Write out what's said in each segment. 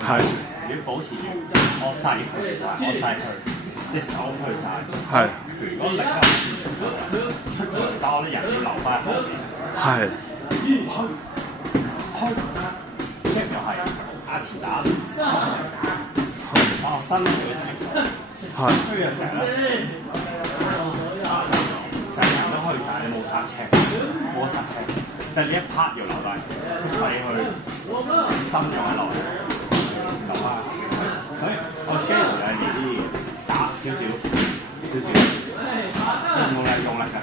係。要保持住我勢去晒，我勢去，隻手去晒。係。如果力得出咗嚟，但我啲人要留翻後面。係。即係就係壓前打，我伸佢停，推嘅時候咧，成人都去晒，你冇剎車，冇剎車，但係呢一 part 要留低，個勢去深咗喺落嚟，留翻。所以我 channel 就係呢啲打少少，用力㗎。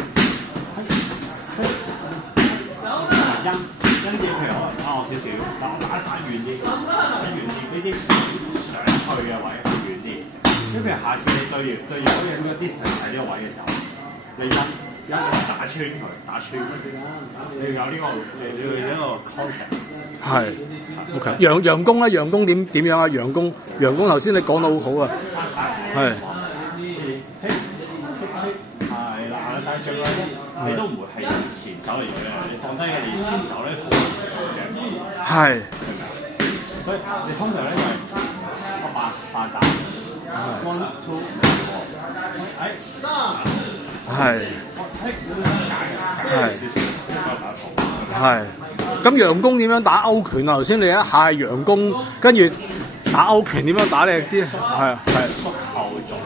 因啲譬如我打我少少，但我打遠啲，呢啲上去嘅位遠啲。咁譬如下次你對住嗰樣嘅 distance 喺呢個位嘅時候，你打穿佢，你要有呢個，你要有一個 concept。係。OK。楊公咧，楊公點樣啊？楊公頭先你講到好好啊。係。係啦，但係最緊你都唔會係用前手嚟嘅，你放低嘅你前手咧好難做嘅。係。明唔明？所以你通常咧就係我扮打 one two 係。係。咁楊公點樣打勾拳啊？頭先你一下係楊公，跟住打勾拳點樣打咧？啲係。縮後做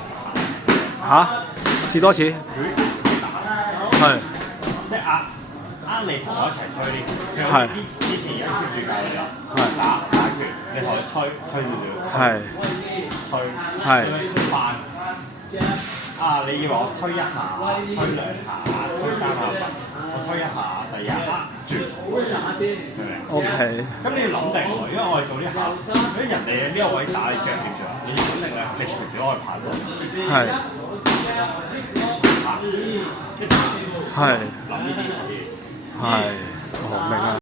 嚇？試多次。係。即係你同我一齊推呢拳。係。之前有 keep 住教你啦。打拳，你同佢推少少。係。推。係。扮。你以為我推一下、推兩下、推三下我推一下，第二下轉。OK。咁你要諗定喎，因為我係做呢下，如果人哋呢個位打你着點算？你要諗定咧，你隨時可以跑到。係。係。諗呢啲可以。係。明啊。